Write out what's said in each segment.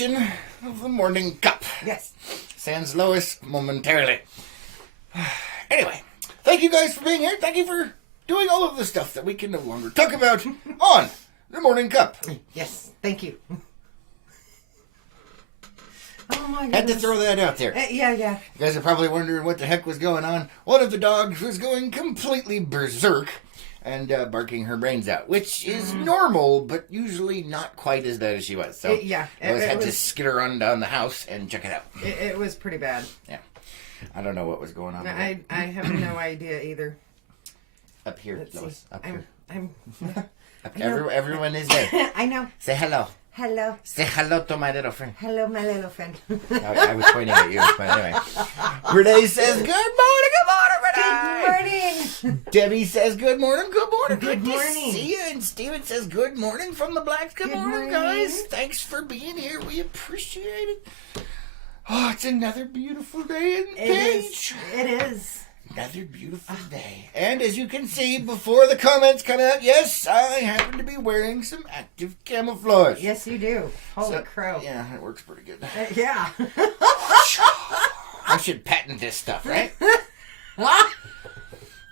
edition of the Morning Cup. Yes. Sans Lois momentarily. Anyway, thank you guys for being here. Thank you for doing all of the stuff that we can no longer talk about on the Morning Cup. Yes, thank you. Oh my goodness. Had to throw that out there. Yeah. You guys are probably wondering what the heck was going on. One of the dogs was going completely berserk and barking her brains out, which is normal, but usually not quite as bad as she was. So I always had to skid her on down the house and check it out. It was pretty bad. Yeah. I don't know what was going on. I have no idea either. Up here, Lois. Up here. Everyone is there. I know. Say hello. Hello. Say hello to my little friend. Hello, my little friend. I was pointing at you, but anyway. Renee says, good morning, Renee. Good morning. Debbie says, good morning. Good morning. To see you. And Steven says, good morning from the Blacks. Good morning, guys. Thanks for being here. We appreciate it. Oh, it's another beautiful day in Page. It is. Another beautiful day. And as you can see, before the comments come out, yes, I happen to be wearing some active camouflage. Yes, you do. Holy crow. Yeah, it works pretty good. Yeah. I should patent this stuff, right?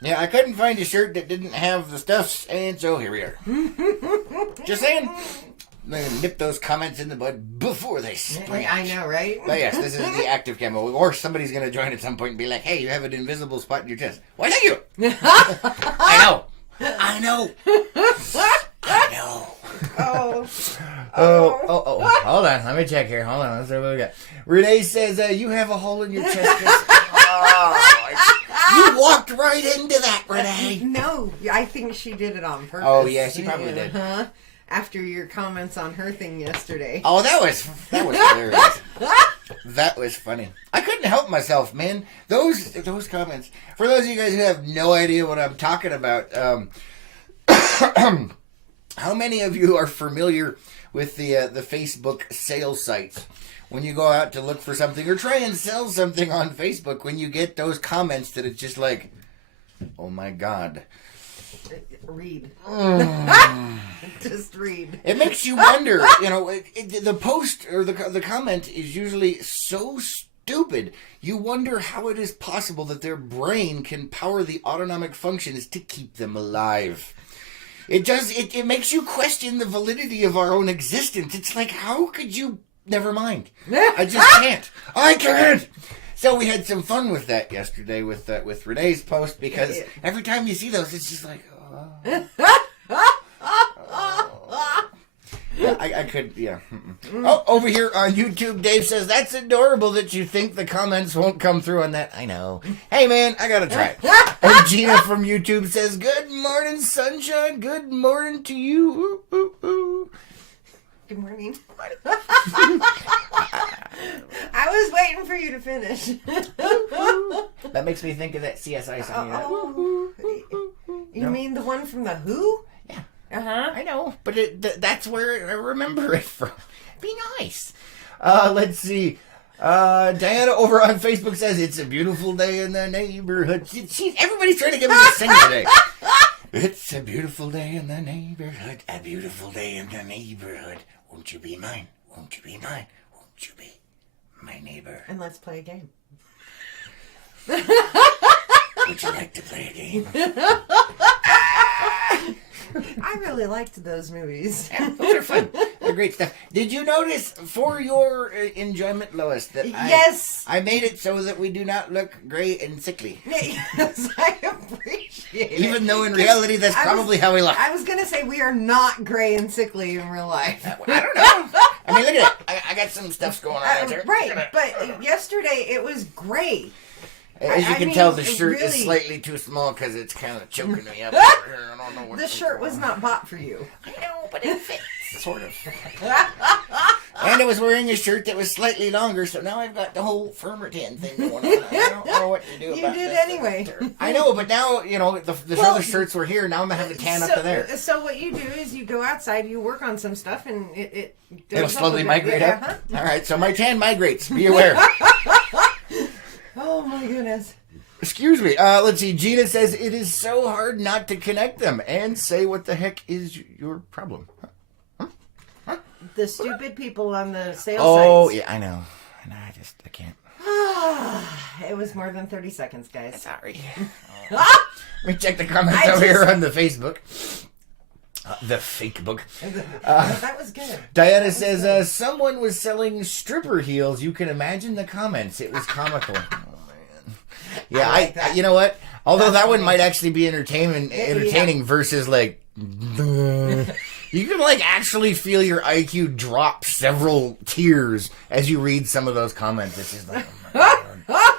Yeah, I couldn't find a shirt that didn't have the stuffs, and so here we are. Just saying. I'm going to nip those comments in the bud before they spring out. I know, right? But yes, this is the active camo. Or somebody's going to join at some point and be like, hey, you have an invisible spot in your chest. Why, thank you. I know. Oh. Hold on. Let me check here. Hold on. Let's see what we got. Renee says, you have a hole in your chest. You walked right into that, Renee. No, I think she did it on purpose. Oh, yeah, she probably did. After your comments on her thing yesterday. Oh, that was hilarious. That was funny. I couldn't help myself, man. Those comments. For those of you guys who have no idea what I'm talking about, how many of you are familiar with the Facebook sales sites? When you go out to look for something or try and sell something on Facebook, when you get those comments that it's just like, oh my God. Read. Just read. It makes you wonder, the post or the comment is usually so stupid. You wonder how it is possible that their brain can power the autonomic functions to keep them alive. It makes you question the validity of our own existence. It's like, how could you? Never mind. I just can't. I can't. So we had some fun with that yesterday with Renee's post because every time you see those, it's just like, Yeah, I could, yeah. Oh, over here on YouTube, Dave says, that's adorable that you think the comments won't come through on that. I know. Hey, man, I gotta try it. And Gina from YouTube says, good morning, sunshine. Good morning to you. Ooh, ooh, ooh. Good morning. I was waiting for you to finish. That makes me think of that CSI song. You mean the one from The Who? Yeah. Uh-huh. I know, but that's where I remember it from. Be nice. Let's see. Diana over on Facebook says, it's a beautiful day in the neighborhood. Everybody's trying to get me to sing today. It's a beautiful day in the neighborhood. A beautiful day in the neighborhood. Won't you be mine? Won't you be mine? Won't you be my neighbor? And let's play a game. Would you like to play a game? I really liked those movies. Yeah, those are fun. They're great stuff. Did you notice, for your enjoyment, Lois, that yes, I made it so that we do not look gray and sickly? Yes, I appreciate it. Even though in reality, that's probably how we look. I was going to say we are not gray and sickly in real life. I don't know. I mean, look at it. I got some stuff going on out there. Right, but yesterday it was gray. As you can tell, the shirt is slightly too small because it's kind of choking me up. The shirt was not bought for you. I know, but it fits. Sort of. And I was wearing a shirt that was slightly longer, so now I've got the whole Firmertan thing going on. I don't know what to do about this. You did anyway. I know, but now, the other shirts were here, now I'm going to have to tan up to there. So what you do is you go outside, you work on some stuff, and it'll slowly migrate up? All right, so my tan migrates. Be aware. Oh my goodness. Excuse me. Let's see. Gina says, it is so hard not to connect them and say what the heck is your problem. the stupid people on the sales Oh, sites. yeah, I know. I can't. It was more than 30 seconds, guys. Sorry. Let me check the comments over here on the Facebook. The fake book. That was good. Diana says, someone was selling stripper heels. You can imagine the comments. It was comical. Oh, man. Yeah, I like that. you know what? Although That's that one funny. might actually be entertaining versus like... You can like actually feel your IQ drop several tiers as you read some of those comments. It's just like, oh my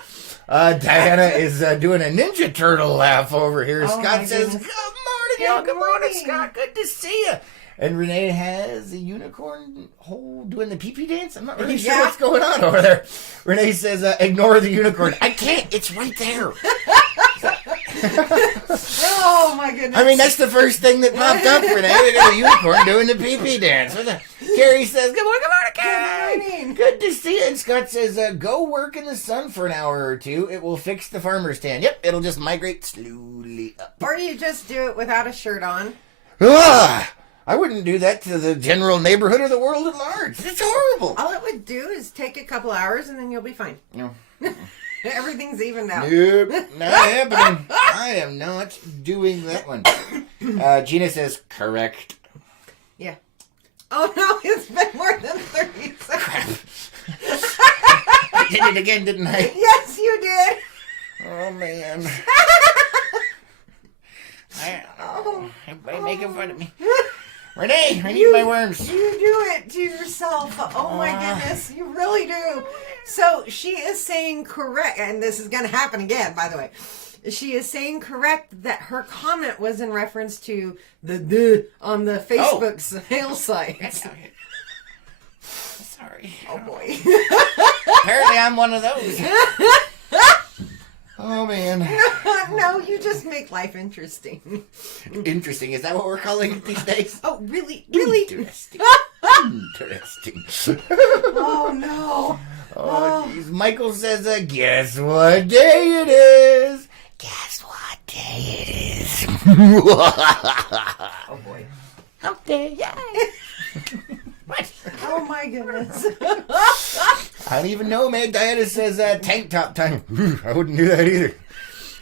God. Diana is doing a Ninja Turtle laugh over here. Oh, Scott my says, goodness. good morning, y'all. Good morning, morning. Scott. Good to see you. And Renee has a unicorn hole doing the pee-pee dance. I'm not really sure Yeah. what's going on over there. Renee says, ignore the unicorn. I can't. It's right there. Oh my goodness. I mean, that's the first thing that popped up, Renee. We got a unicorn doing the pee-pee dance. Carrie says, good morning, Carrie. Good morning. Good to see you. And Scott says, go work in the sun for an hour or two. It will fix the farmer's stand. Yep, it'll just migrate slowly up. Or you just do it without a shirt on. Ugh! I wouldn't do that to the general neighborhood or the world at large. It's horrible. All it would do is take a couple hours and then you'll be fine. No. Everything's evened out. Nope, not happening. I am not doing that one. Gina says, correct. Yeah. Oh no, it's been more than 30 seconds. I did it again, didn't I? Yes, you did. Oh, man. Everybody making fun of me. Renee, I need my worms. You do it to yourself. Oh my goodness, you really do. So she is saying correct, and this is going to happen again, by the way. She is saying correct that her comment was in reference to the on the Facebook sales site. Sorry. Oh boy. Apparently I'm one of those. Oh, man. No, you just make life interesting. Interesting. Is that what we're calling it these days? Oh, really? Really? Interesting. Interesting. Oh no. Oh, geez. Michael says, guess what day it is? Guess what day it is? Oh boy. Hump day, yay. What? Oh my goodness. I don't even know, man. Diana says tank top time. I wouldn't do that either.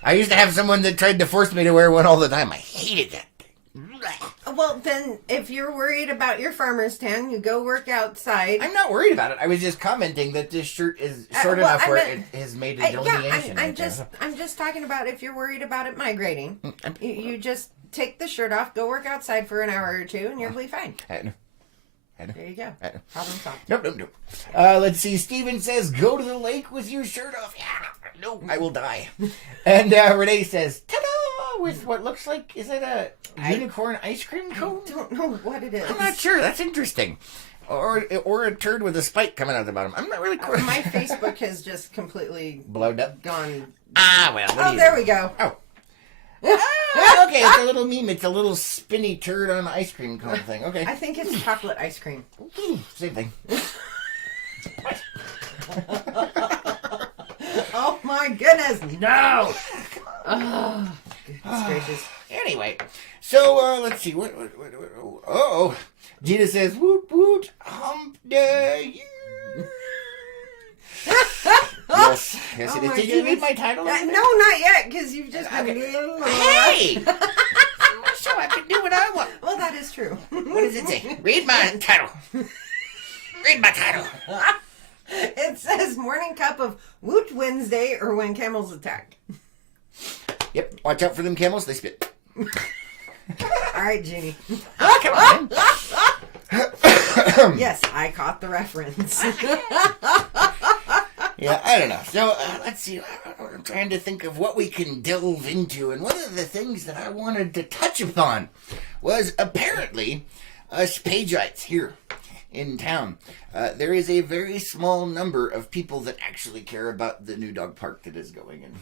I used to have someone that tried to force me to wear one all the time. I hated that thing. Well, then, if you're worried about your farmer's tan, you go work outside. I'm not worried about it. I was just commenting that this shirt is short enough where it has made a delineation. I'm just talking about if you're worried about it migrating. You just take the shirt off, go work outside for an hour or two, and you'll be fine. I know. There you go. Problem solved. Nope. Let's see. Steven says, go to the lake with your shirt off. Yeah, no, I will die. And Renee says, ta-da, with what looks like, is it a unicorn ice cream cone? I don't know what it is. I'm not sure. That's interesting. Or a turd with a spike coming out the bottom. I'm not really quite... My Facebook has just completely blowed up. gone. Well. There we go. Oh. Okay, it's a little meme. It's a little spinny turd on an ice cream cone thing. Okay. I think it's chocolate ice cream. Same thing. Oh my goodness, no! Oh, goodness gracious. Anyway, so let's see. What? Uh-oh. Gina says, woot woot, hump day. Yes, it is. Did you read my title? No, not yet, because you've just been... Hey! So I can do what I want. Well, that is true. What does it say? Read my title. Read my title. It says morning cup of Woot Wednesday or when camels attack. Yep, watch out for them camels. They spit. All right, Jeannie. Oh, come on. Yes, I caught the reference. Yeah, I don't know. So, let's see. I'm trying to think of what we can delve into. And one of the things that I wanted to touch upon was apparently us Pageites here in town. There is a very small number of people that actually care about the new dog park that is going in.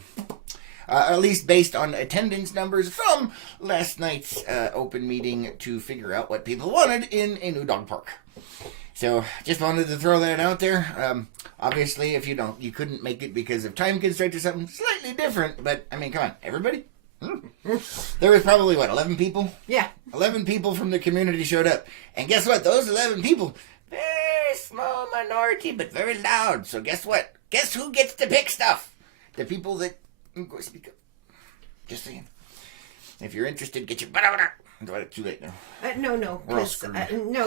At least based on attendance numbers from last night's open meeting to figure out what people wanted in a new dog park. So, just wanted to throw that out there. Obviously, if you couldn't make it because of time constraints or something slightly different, but, I mean, come on, everybody? There was probably, 11 people? Yeah. 11 people from the community showed up. And guess what? Those 11 people Very small minority, but very loud. So guess what? Guess who gets to pick stuff? The people that go speak up. Just saying. If you're interested, get your butt over there. It's too late now. No,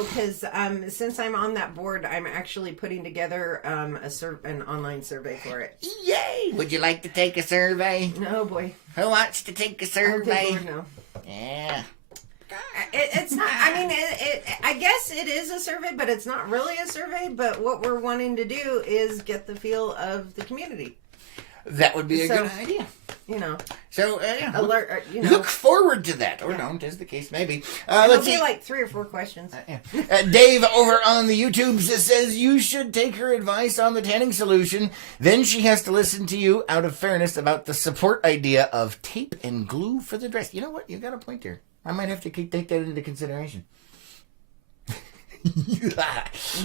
because since I'm on that board, I'm actually putting together an online survey for it. Yay! Would you like to take a survey? No, boy. Who wants to take a survey? Oh, good Lord, no. Yeah. It's not. I mean, I guess it is a survey, but it's not really a survey. But what we're wanting to do is get the feel of the community. That would be a good idea. So, alert. Look forward to that, or don't, as the case may be. It'll be like 3 or 4 questions. Dave over on the YouTube says you should take her advice on the tanning solution. Then she has to listen to you out of fairness about the support idea of tape and glue for the dress. You know what? You got a point there. I might have to take that into consideration.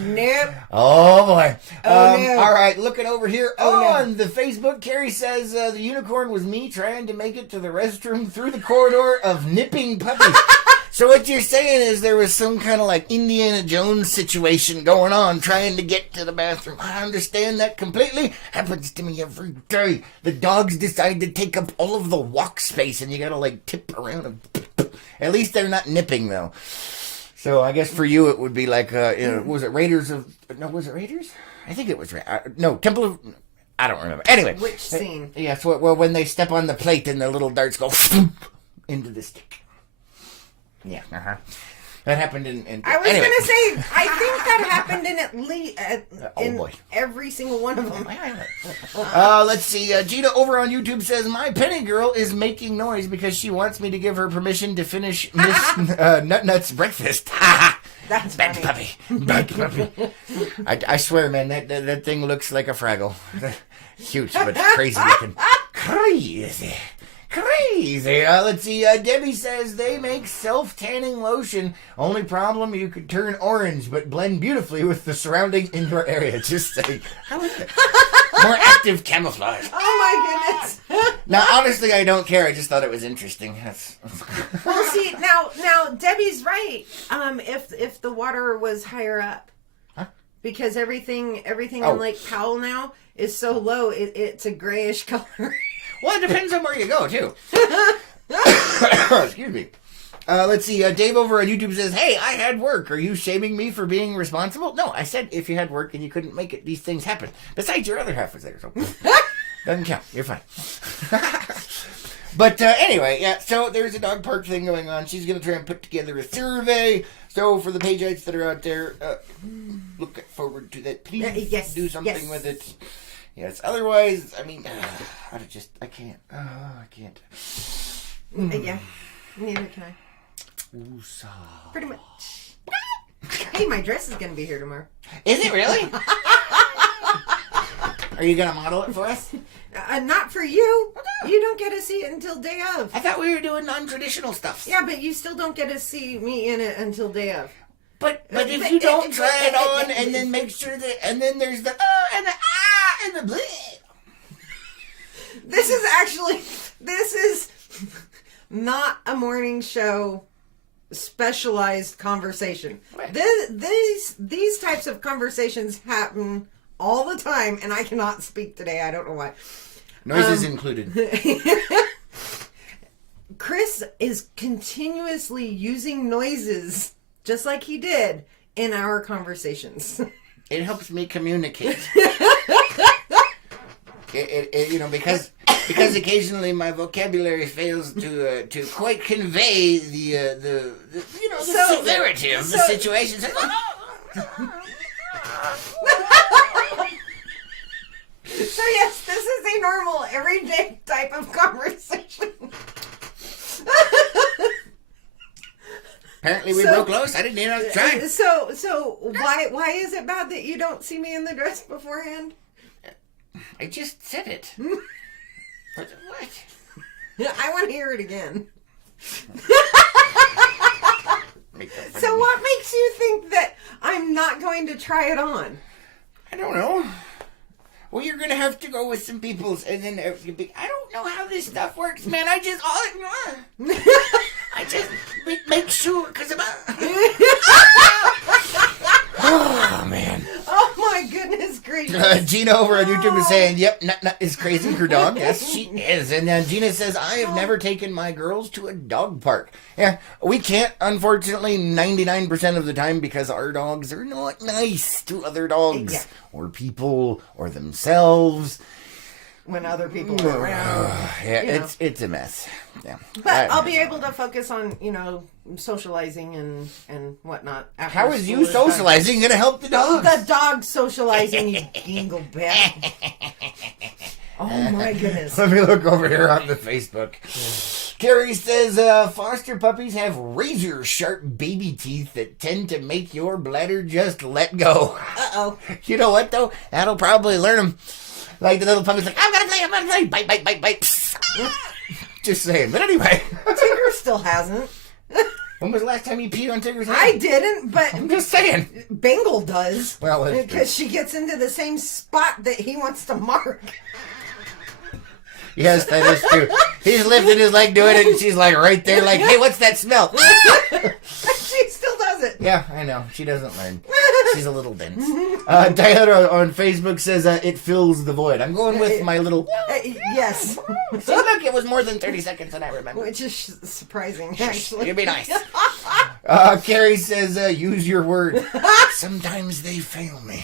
Nope. Oh boy. No. All right, looking over here on the Facebook, Carrie says the unicorn was me trying to make it to the restroom through the corridor of nipping puppies. So what you're saying is there was some kind of like Indiana Jones situation going on trying to get to the bathroom. I understand that completely. Happens to me every day. The dogs decide to take up all of the walk space and you gotta like tip around them. At least they're not nipping though. So I guess for you it would be like, was it Raiders of... No, was it Raiders? I think it was... no, Temple of... I don't remember. Anyway. Which scene? Yeah, so when they step on the plate and the little darts go into the stick. Yeah, That happened in I was going to say, I think that happened in at least... every single one of them. Let's see. Gina over on YouTube says, my penny girl is making noise because she wants me to give her permission to finish Miss Nutnut's breakfast. That's Bad puppy. Bad puppy. I swear, man, that thing looks like a Fraggle. Cute, but crazy looking. Crazy. Let's see. Debbie says they make self-tanning lotion. Only problem, you could turn orange, but blend beautifully with the surrounding indoor area. Just saying. How is it? More active camouflage. Oh my goodness. Now, honestly, I don't care. I just thought it was interesting. Well, see, now Debbie's right. If the water was higher up, because everything in Lake Powell now is so low, it's a grayish color. Well, it depends on where you go, too. Excuse me. Let's see. Dave over on YouTube says, hey, I had work. Are you shaming me for being responsible? No, I said if you had work and you couldn't make it, these things happen. Besides, your other half was there, so doesn't count. You're fine. But anyway, yeah, so there's a dog park thing going on. She's going to try and put together a survey. So for the pageites that are out there, look forward to that. Please do something with it. Yes, otherwise, I mean, I can't. I can't. Yeah, neither can I. Woosah. Pretty much. Hey, my dress is going to be here tomorrow. Is it really? Are you going to model it for us? Not for you. You don't get to see it until day of. I thought we were doing non-traditional stuff. Yeah, but you still don't get to see me in it until day of. But if you don't try it on and then make sure that, and then there's the and the and the bleh. This is not a morning show specialized conversation. These types of conversations happen all the time, and I cannot speak today. I don't know why. Noises included. Chris is continuously using noises, just like he did in our conversations. It helps me communicate. Because occasionally my vocabulary fails to quite convey the severity of the situation. So yes, this is a normal, everyday type of conversation. Apparently we broke loose. I didn't even have to try. So why is it bad that you don't see me in the dress beforehand? I just said it. What? I want to hear it again. So what makes you think that I'm not going to try it on? I don't know. Well, you're going to have to go with some people's, and then I don't know how this stuff works, man. I just make sure, because Oh, man. Oh, my goodness gracious. Gina over on YouTube is saying, yep, Nut is crazy, her dog. Yes, she is. And then Gina says, I have never taken my girls to a dog park. Yeah, we can't, unfortunately, 99% of the time because our dogs are not nice to other dogs or people or themselves. When other people are around. Yeah, it's a mess. Yeah. But I'll be able to focus on, socializing and whatnot. After How is you socializing going to help the dogs? The dog socializing, you dinglebat. Oh my goodness. Let me look over here on the Facebook. Carrie says, foster puppies have razor-sharp baby teeth that tend to make your bladder just let go. Uh-oh. You know what, though? That'll probably learn them. Like the little puppy's like, I'm gonna play. Bite, bite, bite, bite. Just saying. But anyway. Tigger still hasn't. When was the last time you peed on Tigger's head? I didn't, but I'm just saying. Bengal does. Well, because she gets into the same spot that he wants to mark. Yes, that is true. He's lifting his leg doing it, and she's like right there, like, hey, what's that smell? She still does it. Yeah, I know. She doesn't learn. She's a little dense. Diana on Facebook says, it fills the void. I'm going with my little... Yes. See, look, it was more than 30 seconds than I remember. Which is surprising, actually. You'd be nice. Carrie says, use your word. Sometimes they fail me.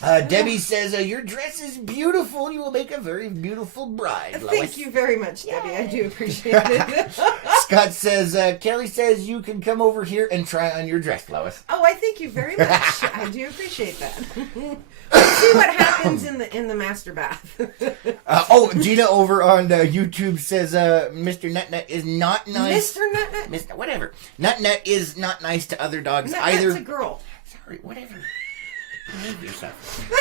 Debbie says, your dress is beautiful. You will make a very beautiful bride, Lois. Thank you very much, Debbie. I do appreciate it. Scott says, Kelly says you can come over here and try on your dress, Lois. Oh, I thank you very much. I do appreciate that. Let's see what happens in the master bath. Gina over on YouTube says, Mr. Nut is not nice. Mr. Nut? Mr. Whatever. Nut is not nice to other dogs Nut either. Nut's a girl. Sorry, whatever.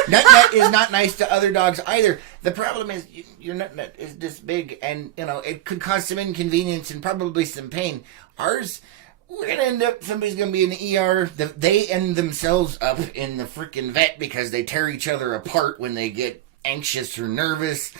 Nut is not nice to other dogs either. The problem is your Nut is this big, and it could cause some inconvenience and probably some pain. Ours, we're gonna end up. Somebody's gonna be in the ER. They end themselves up in the freaking vet because they tear each other apart when they get anxious or nervous.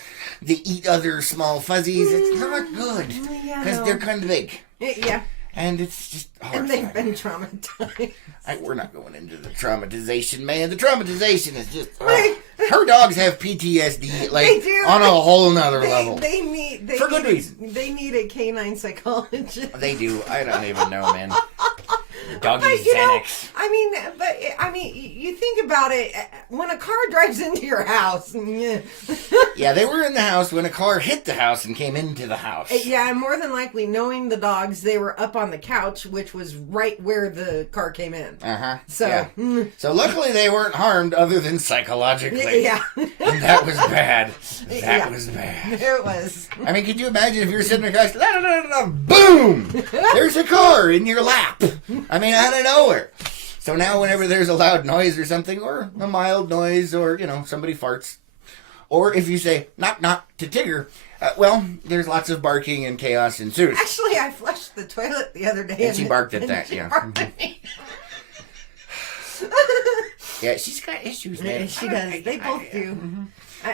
They eat other small fuzzies. It's not good because they're kind of big. Yeah. And it's just hard. And they've been traumatized. We're not going into the traumatization, man. The traumatization is just... her dogs have PTSD, like, They do. on a whole nother level. They need... For good reason. They need a canine psychologist. They do. I don't even know, man. Doggy But, Xanax. You think about it, when a car drives into your house... Yeah, they were in the house when a car hit the house and came into the house. Yeah, and more than likely, knowing the dogs, they were up on the couch, which was right where the car came in. Uh-huh. So, yeah. So luckily they weren't harmed other than psychologically. Yeah. And that was bad. That was bad. It was. I mean, could you imagine if you were sitting in a car, boom! There's a car in your lap. I mean, out of nowhere. So now whenever there's a loud noise or something, or a mild noise, or, somebody farts, or if you say, knock, knock, to Tigger, there's lots of barking and chaos ensues. Actually, I flushed the toilet the other day. And she barked at that, she yeah. barked at me. Yeah, she's got issues, man. She does. They both do. Mm-hmm.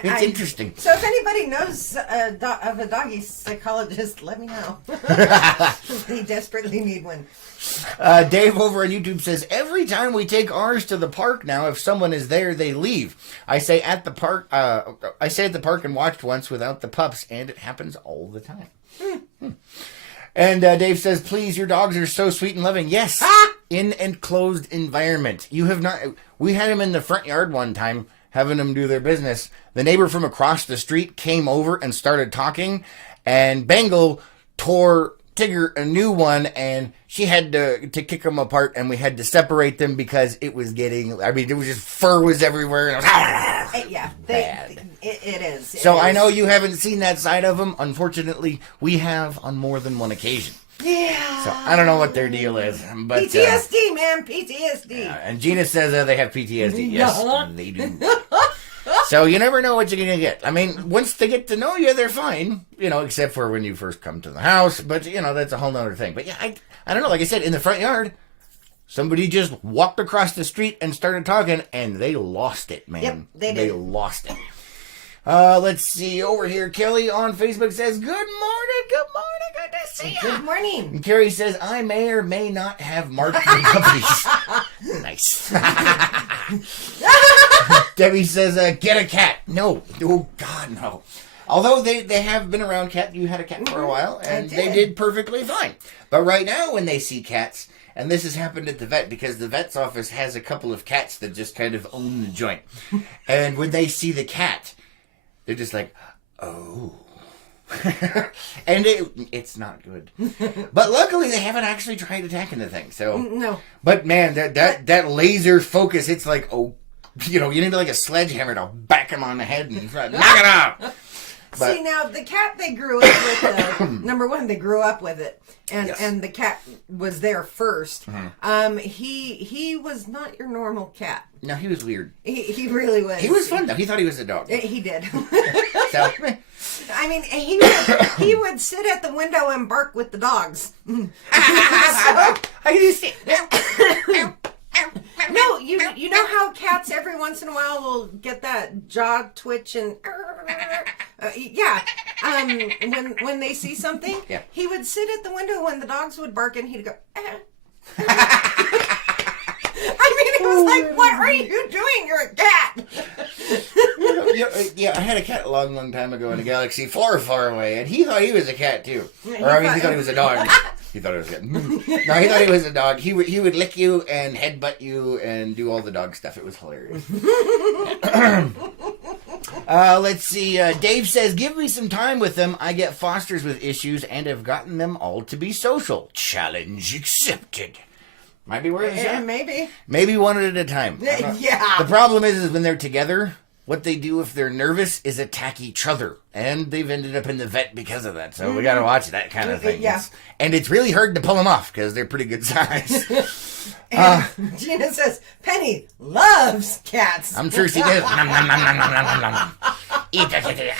It's interesting. So if anybody knows of a doggy psychologist, let me know. They desperately need one. Dave over on YouTube says, every time we take ours to the park now, if someone is there, they leave. I say at the park and watched once without the pups, and it happens all the time. And Dave says, please, your dogs are so sweet and loving. Yes, in enclosed environment. You have not. We had them in the front yard one time, having them do their business. The neighbor from across the street came over and started talking, and Bengal tore Tigger a new one, and she had to kick them apart, and we had to separate them because it was getting, it was just, fur was everywhere, and it was bad. It is. So I know you haven't seen that side of them. Unfortunately, we have on more than one occasion. Yeah. So I don't know what their deal is. But, PTSD, man. PTSD. And Gina says they have PTSD. Yes, they do. So you never know what you're going to get. I mean, once they get to know you, they're fine. Except for when you first come to the house. But, that's a whole nother thing. But, yeah, I don't know. Like I said, in the front yard, somebody just walked across the street and started talking, and they lost it, man. Yep, they did. They lost it. Let's see. Over here, Kelly on Facebook says, good morning, good to see you. Good morning. And Carrie says, I may or may not have marked the puppies. Nice. Debbie says, get a cat. No. Oh, God, no. Although they have been around cats. You had a cat for a while, and they did perfectly fine. But right now, when they see cats, and this has happened at the vet, because the vet's office has a couple of cats that just kind of own the joint. And when they see the cat, they're just like, oh. And it's not good. But luckily, they haven't actually tried attacking the thing. So No. But man, that laser focus, it's like, oh, you need like a sledgehammer to back him on the head and knock it out. But, see, now the cat they grew up with, number one, they grew up with it, and the cat was there first. Mm-hmm. He was not your normal cat. No, he was weird. He really was. He was fun though. He thought he was a dog. He did. So, I mean, he would sit at the window and bark with the dogs. No, you know how cats every once in a while will get that jaw twitch and when they see something, he would sit at the window when the dogs would bark and he'd go. I mean, it was like, what are you doing? You're a cat. I had a cat a long, long time ago in a galaxy far, far away, and he thought he was a cat too. He thought he was a dog. He thought it was a cat. No, he thought he was a dog. He would lick you and headbutt you and do all the dog stuff. It was hilarious. Let's see. Dave says, give me some time with them. I get fosters with issues and have gotten them all to be social. Challenge accepted. Might be worth a shot. Maybe. Maybe one at a time. Yeah. The problem is when they're together, what they do if they're nervous is attack each other. And they've ended up in the vet because of that. So we got to watch that kind of thing. Yeah. And it's really hard to pull them off because they're pretty good size. Gina says, Penny loves cats. I'm sure she does. Nom, nom, nom, nom, nom, nom, nom, nom. Eat it.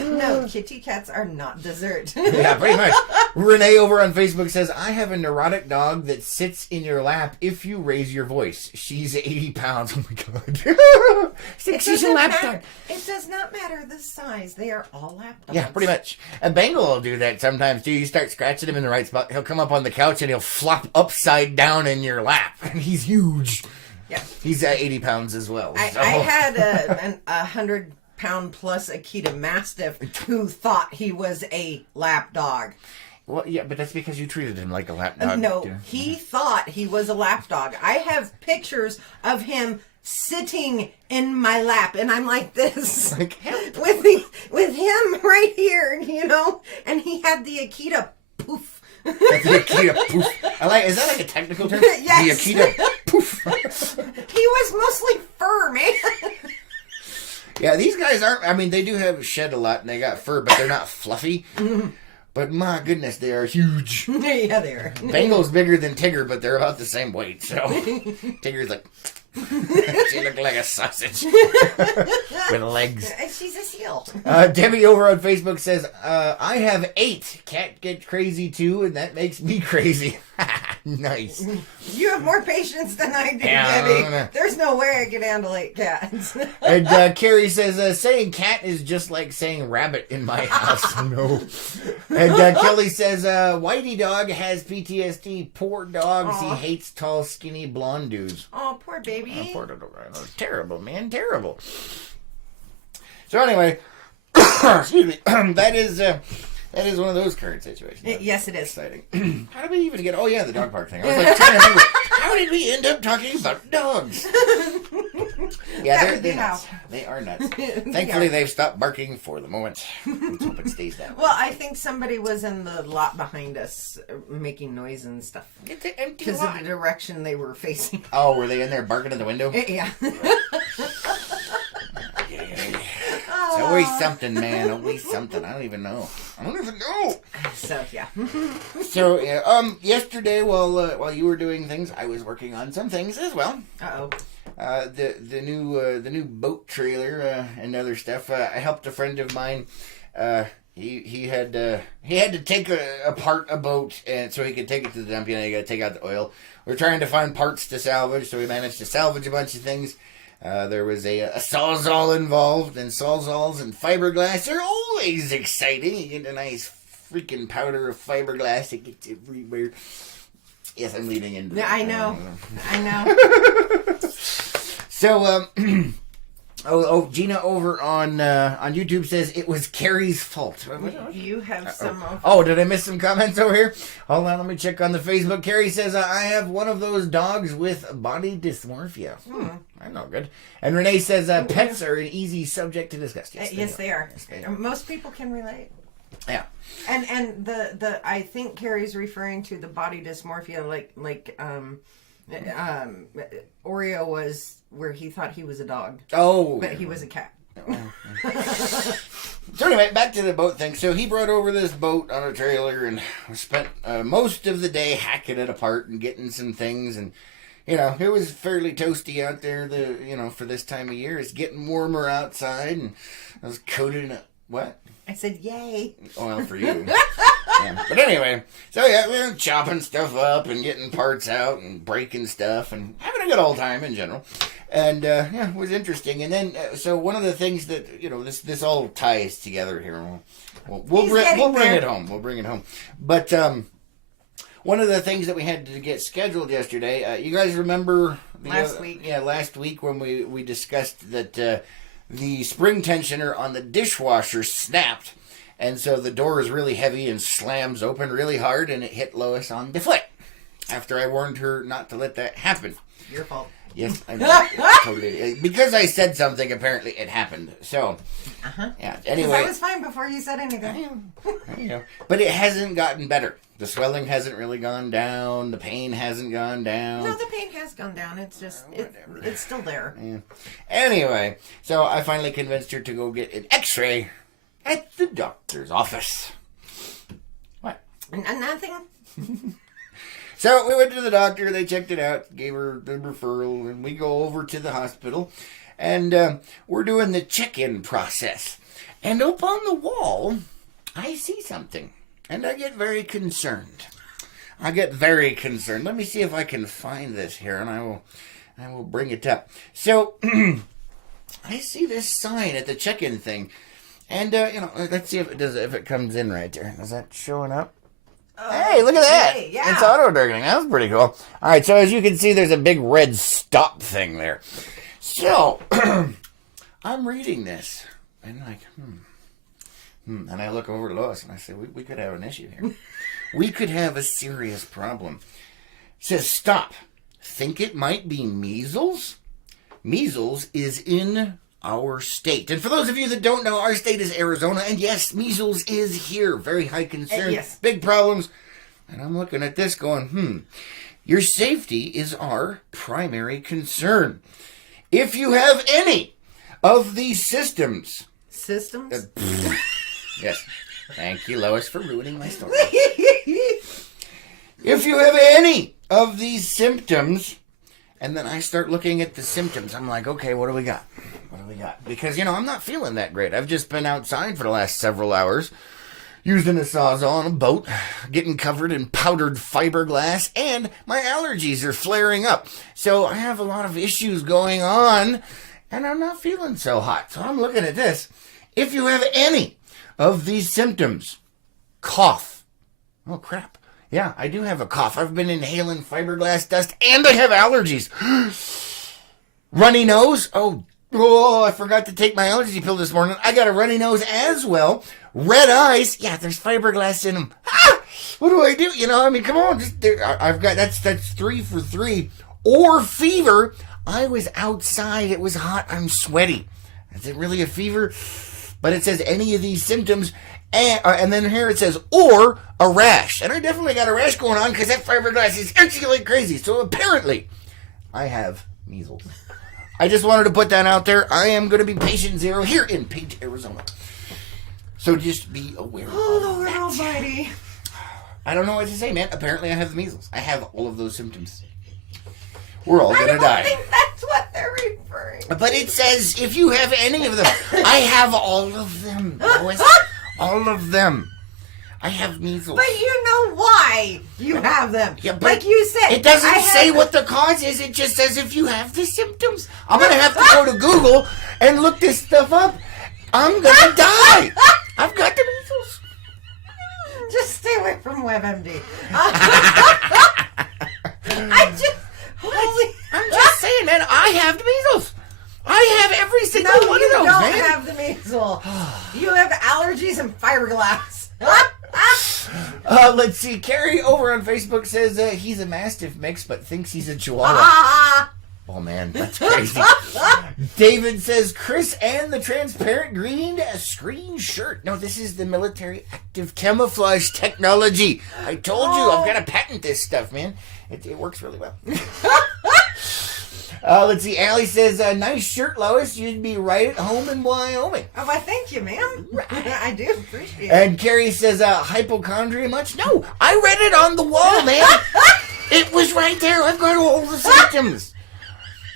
No, kitty cats are not dessert. Yeah, pretty much. Renee over on Facebook says, I have a neurotic dog that sits in your lap if you raise your voice. She's 80 pounds. Oh my God. She's a lap dog. It does not matter the size. They are all lap dogs. Yeah, pretty much. A Bengal will do that sometimes too. You start scratching him in the right spot, he'll come up on the couch and he'll flop upside down in your lap. And he's huge. Yeah. He's at 80 pounds as well. I had a 100-pound plus Akita Mastiff who thought he was a lap dog. Well, yeah, but that's because you treated him like a lap dog. No, he thought he was a lap dog. I have pictures of him sitting in my lap, and I'm like this Like, with him right here, and he had the Akita poof. That's the Akita poof. Is that like a technical term? Yes. The Akita poof. He was mostly fur, man. Yeah, these guys aren't, they do have shed a lot and they got fur, but they're not fluffy. But my goodness, they are huge. Yeah, they are. Bengal's bigger than Tigger, but they're about the same weight. So Tigger's like, she looked like a sausage with legs. She's a seal. Debbie over on Facebook says, I have 8. Cat get crazy too, and that makes me crazy. Nice. You have more patience than I do, Yeah, Debbie. There's no way I can handle 8 cats. And Carrie says, saying cat is just like saying rabbit in my house. No. And Kelly says, Whitey dog has PTSD. Poor dogs. Aww. He hates tall, skinny, blonde dudes. Oh, poor baby. Poor dog. Terrible, man. Terrible. So anyway, excuse me. That is one of those current situations. Yes, it is. Exciting. How did we even get... Oh, yeah, the dog park thing. I was like trying to think, how did we end up talking about dogs? Yeah, they're nuts. They are nuts. Thankfully, they've stopped barking for the moment. Let's hope it stays that way. Well, I think somebody was in the lot behind us making noise and stuff. It's an empty Because lot. of the direction they were facing. Oh, were they in there barking at the window? Yeah. It's always something, man. Always something. I don't even know. So, yeah. So, yesterday, while you were doing things, I was working on some things as well. Uh-oh. The new boat trailer and other stuff. I helped a friend of mine. He had to take apart a boat, and so he could take it to the dump. You got to take out the oil. We're trying to find parts to salvage, so we managed to salvage a bunch of things. There was a sawzall involved, and sawzalls and fiberglass are always exciting. You get a nice freaking powder of fiberglass, it gets everywhere. Yes, I'm leading into Yeah, that. I know. So, Gina over on YouTube says it was Carrie's fault. You have some of... Oh, did I miss some comments over here? Hold on, let me check on the Facebook. Carrie says, I have one of those dogs with body dysmorphia. I'm not good. And Renee says, pets are an easy subject to discuss. Yes, they are. Yes, they are. Most people can relate. Yeah. And the I think Carrie's referring to the body dysmorphia like Oreo was, where he thought he was a dog. Oh. But he was a cat. So anyway, back to the boat thing. So he brought over this boat on a trailer and spent most of the day hacking it apart and getting some things. And, you know, it was fairly toasty out there, for this time of year. It's getting warmer outside, and I was coated in what? I said, yay. Well, for you. Yeah. But anyway, so yeah, we were chopping stuff up and getting parts out and breaking stuff and having a good old time in general. And, it was interesting. And then, so one of the things that, this all ties together here. We'll bring it home. We'll bring it home. But, one of the things that we had to get scheduled yesterday, you guys remember last week? Yeah, last week when we discussed that the spring tensioner on the dishwasher snapped, and so the door is really heavy and slams open really hard, and it hit Lois on the foot. After I warned her not to let that happen. Your fault. Yes, I know. Totally. Because I said something, apparently it happened. So, yeah. Anyway, I was fine before you said anything. I know. But it hasn't gotten better. The swelling hasn't really gone down. The pain hasn't gone down. No, the pain has gone down. It's just, it's still there. Yeah. Anyway, so I finally convinced her to go get an x-ray at the doctor's office. What? Nothing. So we went to the doctor, they checked it out, gave her the referral, and we go over to the hospital, and we're doing the check-in process. And up on the wall, I see something, and I get very concerned. Let me see if I can find this here, and I will bring it up. So, I see this sign at the check-in thing, and, let's see if it comes in right there. Is that showing up? Hey, look at that. Yeah. It's auto-darkening. That was pretty cool. All right, so as you can see, there's a big red stop thing there. So, I'm reading this, and like, and I look over to Lois, and I say, we could have an issue here. We could have a serious problem. It says, stop. Think it might be measles? Measles is in our state. And for those of you that don't know, our state is Arizona, and yes, measles is here. Very high concern. Yes. Big problems. And I'm looking at this going, your safety is our primary concern. If you have any of these systems... Systems? Yes. Thank you, Lois, for ruining my story. If you have any of these symptoms, and then I start looking at the symptoms, I'm like, okay, what do we got? Because, I'm not feeling that great. I've just been outside for the last several hours, using a Sawzall on a boat, getting covered in powdered fiberglass, and my allergies are flaring up. So I have a lot of issues going on, and I'm not feeling so hot. So I'm looking at this. If you have any of these symptoms, cough. Oh, crap. Yeah, I do have a cough. I've been inhaling fiberglass dust, and I have allergies. Runny nose. Oh, I forgot to take my allergy pill this morning. I got a runny nose as well. Red eyes. Yeah, there's fiberglass in them. What do I do? Come on. I've got, that's 3 for 3. Or fever. I was outside. It was hot. I'm sweaty. Is it really a fever? But it says any of these symptoms. And then here it says, or a rash. And I definitely got a rash going on because that fiberglass is itchy like crazy. So apparently, I have measles. I just wanted to put that out there. I am going to be patient 0 here in Page, Arizona. So just be aware of that. Almighty. I don't know what to say, man. Apparently I have the measles. I have all of those symptoms. We're all going to die. I think that's what they're referring to. But it says if you have any of them. I have all of them, Lois. All of them. I have measles. But you know why you have them. Yeah, but like you said. It doesn't say what the cause is. It just says if you have the symptoms. I'm going to have to go to Google and look this stuff up. I'm going to die. I've got the measles. Just stay away from WebMD. You have allergies and fiberglass. Let's see. Carrie over on Facebook says he's a Mastiff mix, but thinks he's a Chihuahua. Oh, man, that's crazy. David says, Chris and the transparent green screen shirt. No, this is the military active camouflage technology. I told you, I've got to patent this stuff, man. It works really well. Let's see. Allie says, nice shirt, Lois. You'd be right at home in Wyoming. Oh, well, thank you, ma'am. I do appreciate it. And Carrie says, hypochondria much? No, I read it on the wall, man. It was right there. I've got all the symptoms.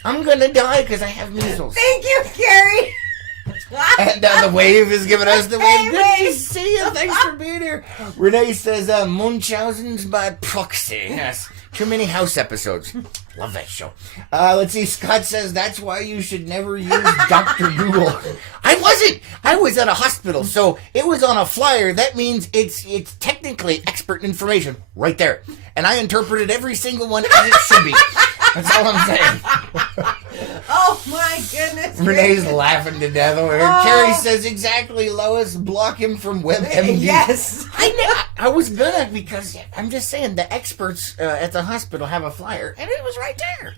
I'm going to die because I have measles. Thank you, Carrie. And the wave is giving us the wave. Good to see you. Thanks for being here. Renee says, Munchausen's by proxy. Yes. Too many House episodes. Love that show. Let's see. Scott says, that's why you should never use Dr. Google. I wasn't. I was at a hospital, so it was on a flyer. That means it's technically expert information right there. And I interpreted every single one as it should be. That's all I'm saying. Oh, my goodness. Renee's laughing to death over here. Carrie says, exactly, Lois. Block him from WebMD. Yes. I was gonna, because I'm just saying the experts at the hospital have a flyer, and it was right there.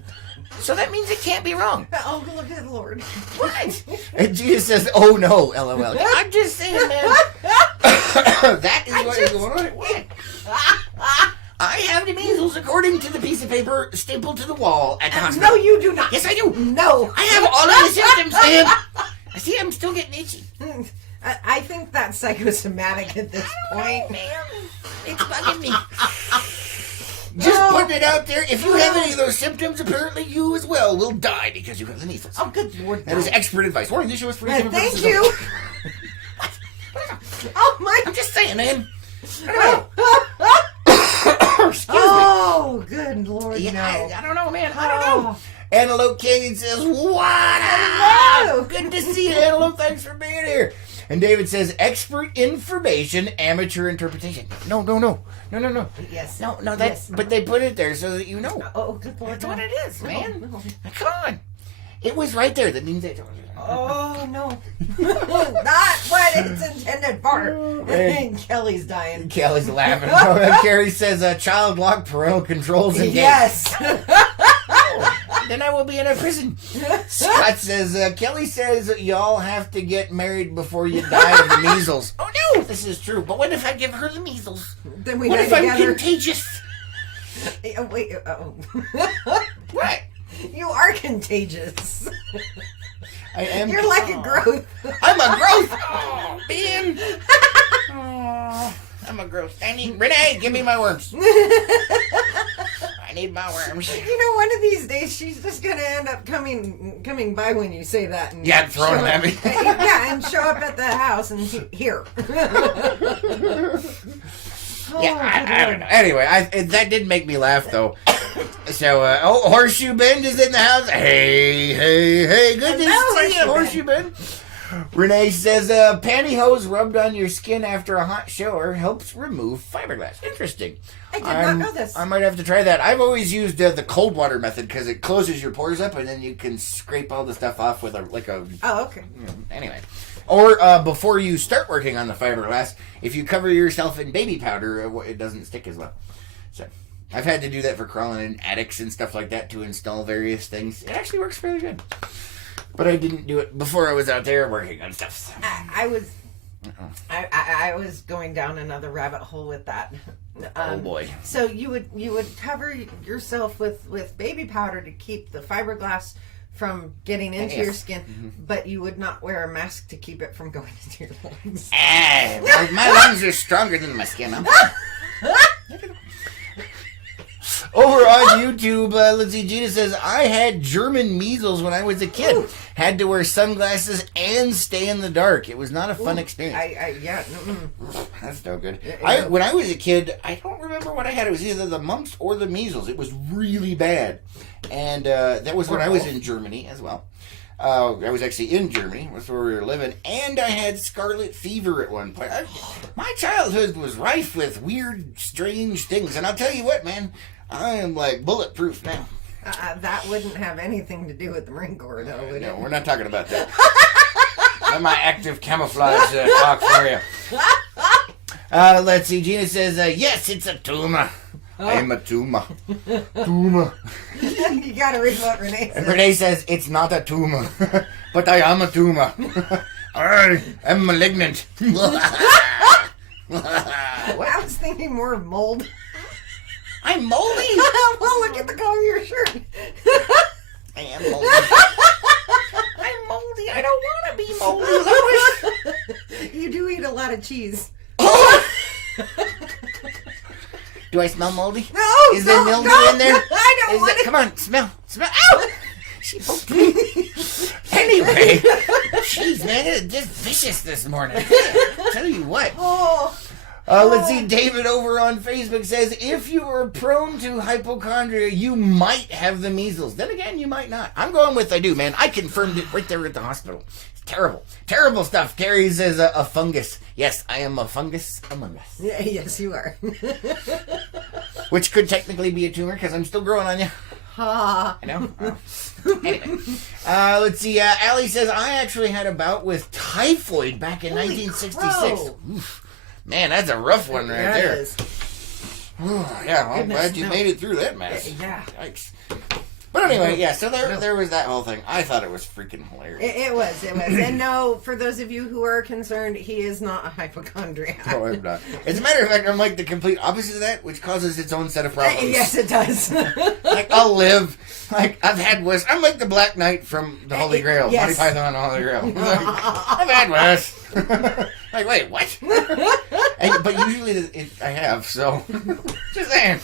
So that means it can't be wrong. Oh, look at the Lord. What? And Jesus says, oh no, LOL. I'm just saying, man. That is what is going on. What? I have the measles according to the piece of paper stapled to the wall at the hospital. No, you do not. Yes, I do. No. I have all of the symptoms, man. I see I'm still getting itchy. I think that's psychosomatic at this point. Man, it's bugging me. Just putting it out there. If you have any of those symptoms, apparently you as well will die because you have the measles. Oh, good Lord. That is expert advice. Warning, this show is free. Thank you. What? Oh, my. I'm just saying, man. Excuse me. Oh, good Lord, Yeah, no. I don't know, man. I don't know. Antelope Canyon says, what Hello. up? Good to see you, Antelope. Thanks for being here. And David says, expert information, amateur interpretation. No. Yes. No, that's, but they put it there so that you know. Oh, good Lord. That's what it is, man. No. Come on. It was right there. That means they told you. Oh, no. Not what it's intended for. And Kelly's dying. Kelly's laughing. Carrie says, child lock parental controls engaged. Yes. Then I will be in a prison. Scott says, Kelly says y'all have to get married before you die of the measles. Oh, no, this is true. But what if I give her the measles? Then we What die if I'm together. contagious? Oh, wait. Oh. What? You are contagious. I am. You're like a growth. I'm a growth. Oh, man. Oh, I'm a growth. Renee, give me my worms. I need my worms. You know, one of these days she's just gonna end up coming by when you say that. And Yeah, throwing them at me. Yeah, and show up at the house and here. Yeah, I don't know. Anyway, that did make me laugh, though. So, Horseshoe Bend is in the house. Hey, good to see you, Horseshoe Bend. Renee says, pantyhose rubbed on your skin after a hot shower helps remove fiberglass. Interesting. I did not know this. I might have to try that. I've always used the cold water method because it closes your pores up and then you can scrape all the stuff off with a... Oh, okay. Anyway. Or before you start working on the fiberglass, if you cover yourself in baby powder, it doesn't stick as well. So I've had to do that for crawling in attics and stuff like that to install various things. It actually works fairly good. But I didn't do it before I was out there working on stuff. So. I was going down another rabbit hole with that. Oh boy! So you would cover yourself with baby powder to keep the fiberglass from getting into your skin, but you would not wear a mask to keep it from going into your lungs. My lungs are stronger than my skin. Over on YouTube, let's see, Gina says, I had German measles when I was a kid. Ooh. Had to wear sunglasses and stay in the dark. It was not a fun experience. That's no good. When I was a kid, I don't remember what I had. It was either the mumps or the measles. It was really bad. And that was when I was in Germany as well. I was actually in Germany. That's where we were living. And I had scarlet fever at one point. My childhood was rife with weird, strange things. And I'll tell you what, man. I am like bulletproof now. That wouldn't have anything to do with the Marine Corps, though, would it? No, we're not talking about that. my active camouflage talk for you. Let's see. Gina says, yes, it's a tumor. I'm a tumor. Tumor. You gotta read what Renee says. And Renee says, it's not a tumor, but I am a tumor. I am malignant. I was thinking more of mold. I'm moldy? Well, look at the color of your shirt. I am moldy. I'm moldy. I don't want to be moldy, Lois. You do eat a lot of cheese. Do I smell moldy? No, Is there mildew in there? I don't want it. Come on, smell. Ow! She poked me. Anyway, jeez, man, it's just vicious this morning. I'll tell you what. Let's see. David over on Facebook says, if you are prone to hypochondria, you might have the measles. Then again, you might not. I'm going with I do, man. I confirmed it right there at the hospital. It's terrible. Terrible stuff. Carrie says a fungus. Yes, I am a fungus among us. Yeah, yes, you are. Which could technically be a tumor because I'm still growing on you. I know. Anyway, let's see. Allie says, I actually had a bout with typhoid back in 1966. Oof. Man, that's a rough one right there. Is. Yeah, well, I'm glad you made it through that mess. Yeah. Yikes. But anyway, yeah, so there was that whole thing. I thought it was freaking hilarious. It was. And no, for those of you who are concerned, he is not a hypochondriac. No, I'm not. As a matter of fact, I'm like the complete opposite of that, which causes its own set of problems. Yes, it does. Like, I'll live. Like, I've had worse. I'm like the Black Knight from the Holy Grail. Yes. Monty Python and the Holy Grail. Like, I've had worse. Like, wait, what? But usually I have, so. Just saying.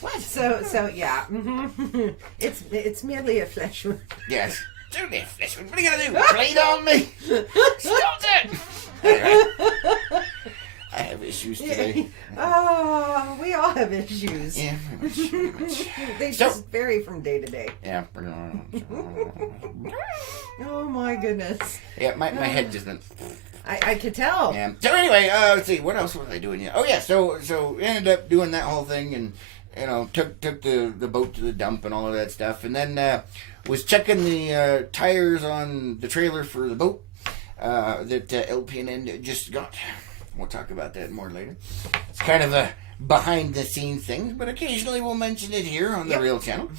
What? So yeah. Mm-hmm. It's merely a flesh wound. Yes. It's only a flesh wound. What are you going to do? Bleed on me? Stop that! Anyway. I have issues today. Oh, we all have issues. Yeah, pretty much. They just vary from day to day. Yeah. Oh my goodness. Yeah, my head just went. I could tell. Yeah. So anyway, let's see. What else was I doing? Oh yeah. So ended up doing that whole thing, and took the boat to the dump and all of that stuff, and then was checking the tires on the trailer for the boat that LPNN just got. We'll talk about that more later. It's kind of a behind the scenes thing, but occasionally we'll mention it here on the Real Channel.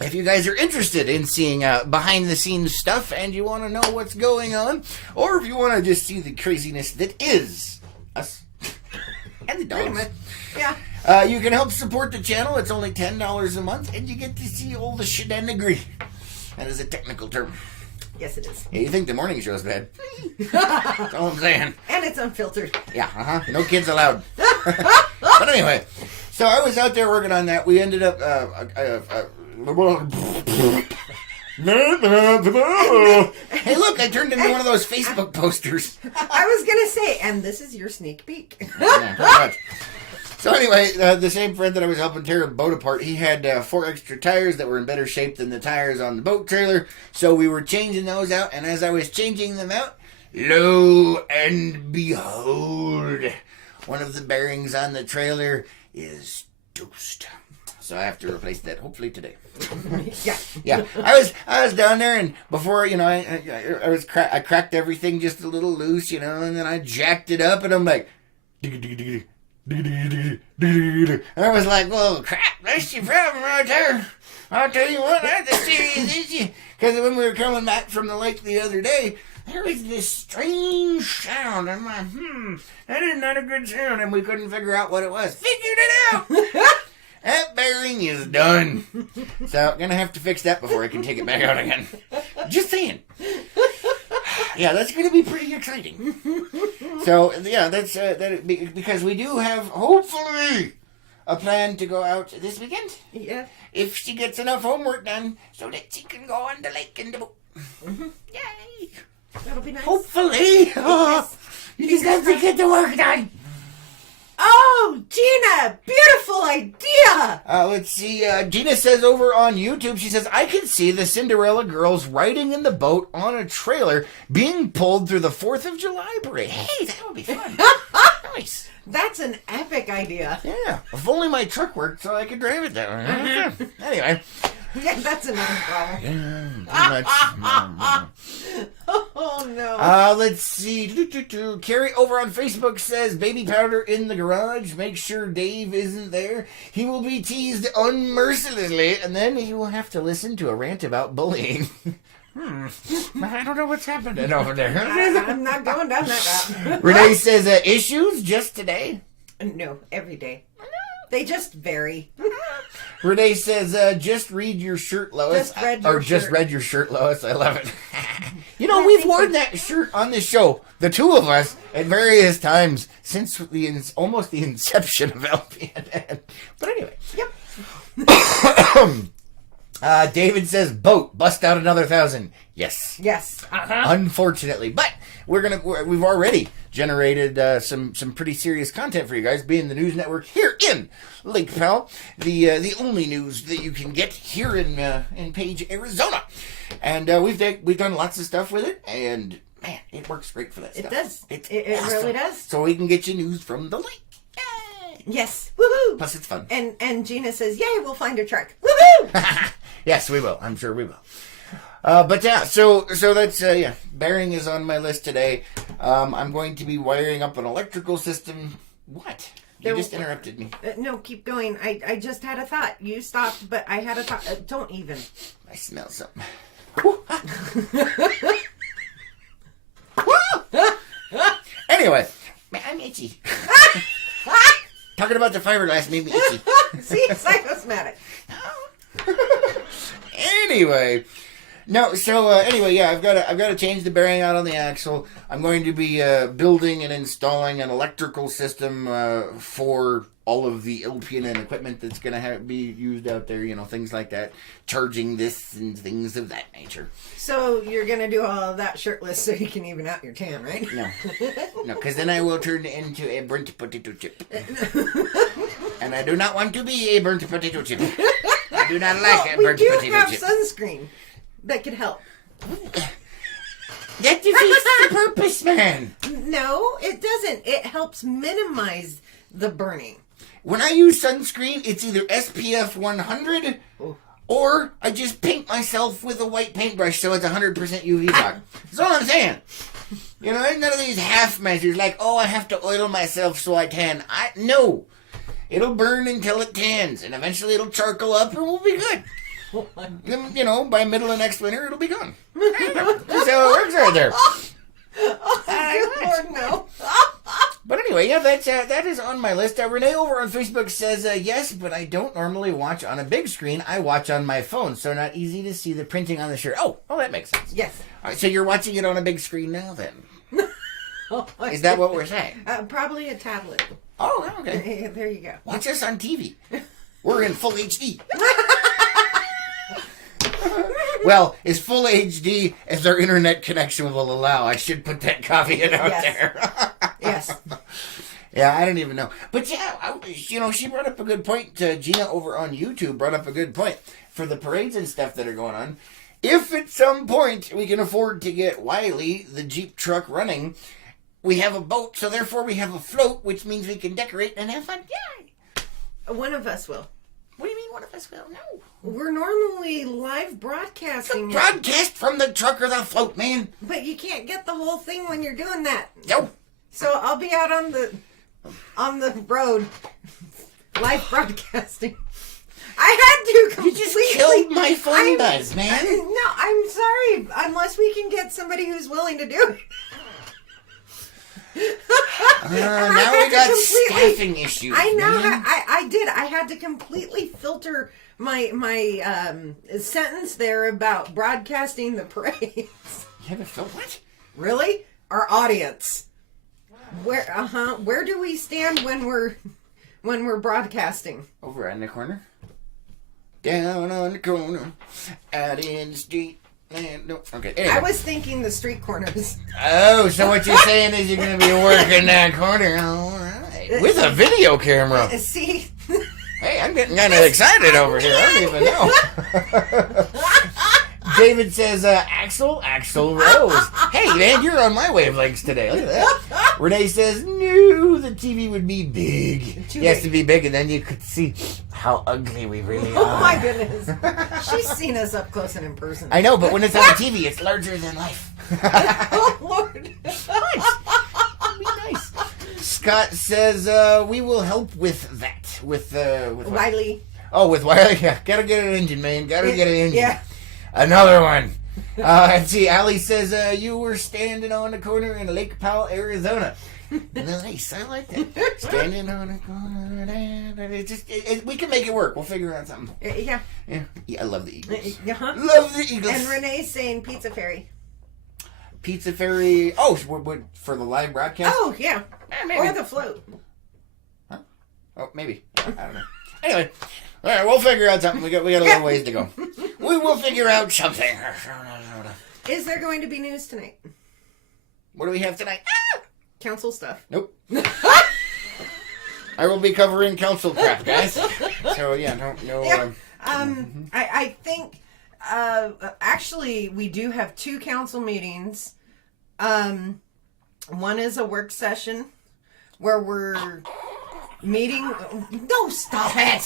If you guys are interested in seeing behind the scenes stuff and you want to know what's going on, or if you want to just see the craziness that is us and the dogs. Yeah. You can help support the channel. It's only $10 a month, and you get to see all the shenanigans. That is a technical term. Yes, it is. Yeah, you think the morning show's bad? That's all I'm saying. And it's unfiltered. Yeah, No kids allowed. But anyway, so I was out there working on that. We ended up... Hey, look, I turned into one of those Facebook posters. I was going to say, and this is your sneak peek. Yeah, pretty much. So anyway, the same friend that I was helping tear the boat apart, he had 4 extra tires that were in better shape than the tires on the boat trailer. So we were changing those out, and as I was changing them out, lo and behold, one of the bearings on the trailer is toast. So I have to replace that hopefully today. Yeah. I was down there, and before I cracked everything just a little loose, and then I jacked it up, and I'm like. And I was like, well, crap, that's your problem right there. I'll tell you what, that's a serious issue. Because when we were coming back from the lake the other day, there was this strange sound. I'm like, that is not a good sound. And we couldn't figure out what it was. Figured it out. That bearing is done. So I'm going to have to fix that before I can take it back out again. Just saying. Yeah, that's going to be pretty exciting. So, yeah, that's because we do have, hopefully, a plan to go out this weekend. Yeah. If she gets enough homework done so that she can go on the lake in the boat. Mm-hmm. Yay. That'll be nice. Hopefully. Yes. You just have to get the work done. Oh, Gina, beautiful idea. Let's see. Gina says over on YouTube, she says, I can see the Cinderella girls riding in the boat on a trailer being pulled through the 4th of July parade. Hey, that would be fun. Nice. That's an epic idea. Yeah. If only my truck worked so I could drive it down. Anyway. Yeah, that's another problem. Yeah, too much. Oh, no. Let's see. Carrie over on Facebook says, baby powder in the garage. Make sure Dave isn't there. He will be teased unmercilessly, and then he will have to listen to a rant about bullying. I don't know what's happening over there. I'm not going down that route. Renee says, issues just today? No, every day. They just vary. Renee says, just read your shirt, Lois. Just read your shirt, Lois. I love it. You know, we've worn that shirt on this show, the two of us, at various times since almost the inception of LPNN. But anyway. Yep. David says, boat, bust out another 1,000. Yes. Yes. Unfortunately. But we've already generated some pretty serious content for you guys, being the news network here in Lake Powell, the only news that you can get here in Page, Arizona. And we've done lots of stuff with it, and man, it works great for that stuff. It does. It awesome. really does. So we can get you news from the lake. Yay! Yes. Woohoo! Plus it's fun. And Gina says, yay, we'll find a truck. Woohoo! Yes, we will. I'm sure we will. But yeah, so that's bearing is on my list today. I'm going to be wiring up an electrical system. What? You just interrupted me. No, keep going. I just had a thought. You stopped, but I had a thought. Don't even. I smell something. Anyway, I'm itchy. Talking about the fiberglass made me itchy. See, psychosomatic. Anyway. No, so anyway, yeah, I've got to change the bearing out on the axle. I'm going to be building and installing an electrical system for all of the LPNN equipment that's going to be used out there, things like that, charging this and things of that nature. So you're going to do all of that shirtless so you can even out your tan, right? No, because then I will turn into a burnt potato chip. And I do not want to be a burnt potato chip. I do not like a burnt potato chip. We do have sunscreen. That could help. That defeats the purpose, man. No, it doesn't. It helps minimize the burning. When I use sunscreen, it's either SPF 100 or I just paint myself with a white paintbrush so it's 100% UV block. That's all I'm saying. There's none of these half measures like, I have to oil myself so I tan. No. It'll burn until it tans, and eventually it'll charcoal up and we'll be good. Then, by middle of next winter, it'll be gone. That's how it works right there. Oh, good Lord, no. But anyway, yeah, that is on my list. Renee over on Facebook says, yes, but I don't normally watch on a big screen. I watch on my phone, so not easy to see the printing on the shirt. Oh, that makes sense. Yes. All right, so you're watching it on a big screen now, then? Is that what we're saying? Probably a tablet. Oh, okay. There you go. Watch us on TV. We're in full HD. Well, as full HD as our internet connection will allow. I should put that caveat out there. Yes. Yeah, I don't even know. But yeah, she brought up a good point. Gina over on YouTube brought up a good point. For the parades and stuff that are going on, if at some point we can afford to get Wiley, the Jeep truck, running, we have a boat, so therefore we have a float, which means we can decorate and have fun. Yay! One of us will. What do you mean one of us will? No. We're normally live broadcasting. Broadcast from the truck or the float, man. But you can't get the whole thing when you're doing that. No. So I'll be out on the road, live broadcasting. I had to completely... You just killed my phone buzz, man. No, I'm sorry. Unless we can get somebody who's willing to do it. Now we got staffing issues. I know. Man. I did. I had to completely filter my sentence there about broadcasting the parades. You had to filter what? Really? Our audience. Where do we stand when we're broadcasting? Over in the corner. Down on the corner. Out in the street. No. Okay. Anyway. I was thinking the street corners. Oh, so what you're saying is you're going to be working that corner. All right. With a video camera. See? Hey, I'm getting kind of excited over here. I don't even know. David says, Axel Rose. Hey, man, you're on my wavelengths today. Look at that. Renee says, no, the TV would be big. It has to be big, and then you could see. how ugly we really Oh are. my goodness. She's seen us up close and in person. I know, but when it's on TV, it's larger than life. Oh, Lord. Be nice. Scott says, we will help with that. With Wiley. Oh, with Wiley. Yeah, gotta get an engine, man. Gotta get an engine. Yeah. Another one. Let's see. Allie says, you were standing on the corner in Lake Powell, Arizona. Nice. I like that. Standing on the corner. We can make it work. We'll figure out something. Yeah. Yeah, I love the Eagles. Uh-huh. Love the Eagles. And Renee's saying Pizza Fairy. Pizza Fairy. Oh, for the live broadcast? Oh, yeah. Maybe. Or the float. Huh? Oh, maybe. I don't know. Anyway, all right, we'll figure out something. We got a little ways to go. We will figure out something. Is there going to be news tonight? What do we have tonight? Council stuff. Nope. I will be covering council crap, guys. So yeah, no. Yeah. I think actually we do have 2 council meetings. One is a work session where we're meeting. No, stop it.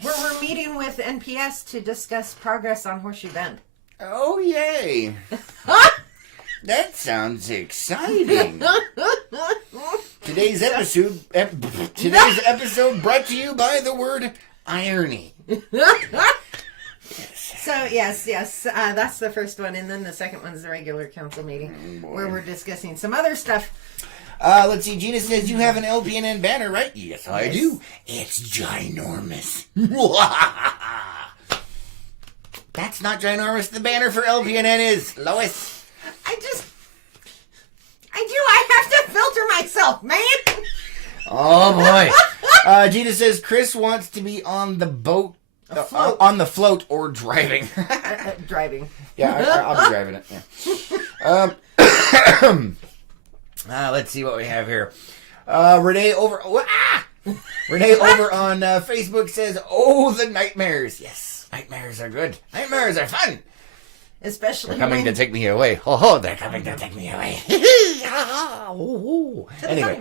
Where we're meeting with NPS to discuss progress on Horseshoe Bend. Oh yay! That sounds exciting. Today's episode brought to you by the word irony. So yes, that's the first one, and then the second one's the regular council meeting where we're discussing some other stuff. Let's see. Gina says you have an LPNN banner, right? Yes, I do. It's ginormous. That's not ginormous. The banner for LPNN is, Lois. I have to filter myself, man. Oh boy. Gina says Chris wants to be on the boat, on the float, or driving. Driving. Yeah, I'll be driving it. Yeah. Let's see what we have here. Renee over on Facebook says, "Oh, the nightmares. Yes, nightmares are good. Nightmares are fun. Especially they're coming to take me away. Oh, they're coming to take me away." Anyway.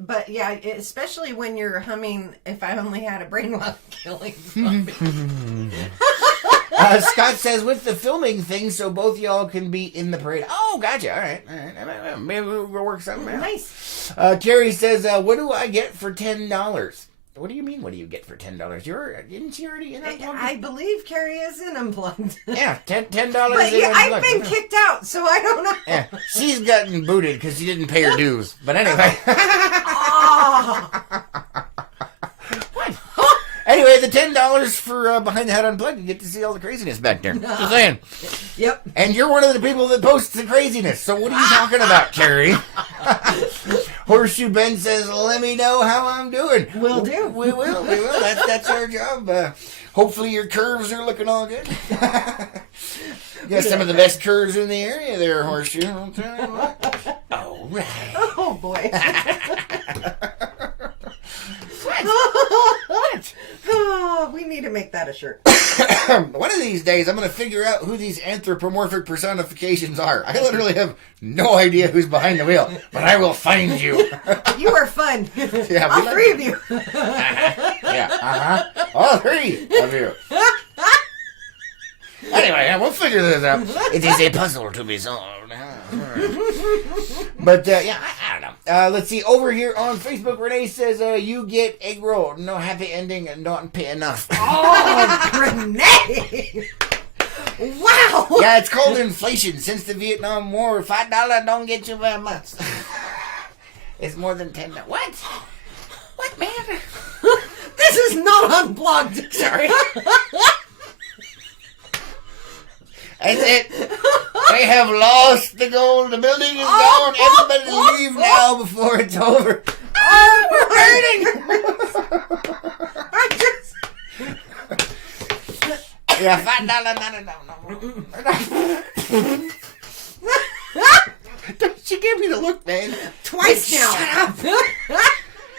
But yeah, especially when you're humming "If I Only Had a Brain While Killing Zombies." Scott says, with the filming thing, so both y'all can be in the parade. Oh, gotcha. All right. Maybe we'll work something out. Nice. Carrie says, what do I get for $10? What do you mean, what do you get for $10? Isn't she already in Unplugged? I believe Carrie is in Unplugged. Yeah, $10 But in yeah, Unplugged. I've been kicked out, so I don't know. Yeah, she's gotten booted because she didn't pay her dues. But anyway. Oh. What? Anyway, the $10 for Behind the Hat Unplugged, you get to see all the craziness back there. Just saying. Yep. And you're one of the people that posts the craziness. So what are you talking about, Carrie? Horseshoe Ben says, let me know how I'm doing. Will do. We will. That's our job. Hopefully your curves are looking all good. You got some of the best curves in the area there, Horseshoe. I'll tell you what. All right. Oh, boy. What? Oh, we need to make that a shirt. One of these days, I'm going to figure out who these anthropomorphic personifications are. I literally have no idea who's behind the wheel, but I will find you. You are fun. Yeah, all 3 of you. All 3 of you. Anyway, we'll figure this out. It is a puzzle to be solved. But, yeah, I don't know. Let's see. Over here on Facebook, Renee says, you get egg roll. No happy ending and don't pay enough. Oh, Renee! Wow! Yeah, it's called inflation. Since the Vietnam War, $5 don't get you very much. It's more than $10. What? What, man? This is not Unplugged. Sorry. That's it. They have lost the gold. The building is gone. Everybody leave now before it's over. Oh, we're hurting. I just... Yeah, $5. No. She gave me the look, man. Twice now. Shut up.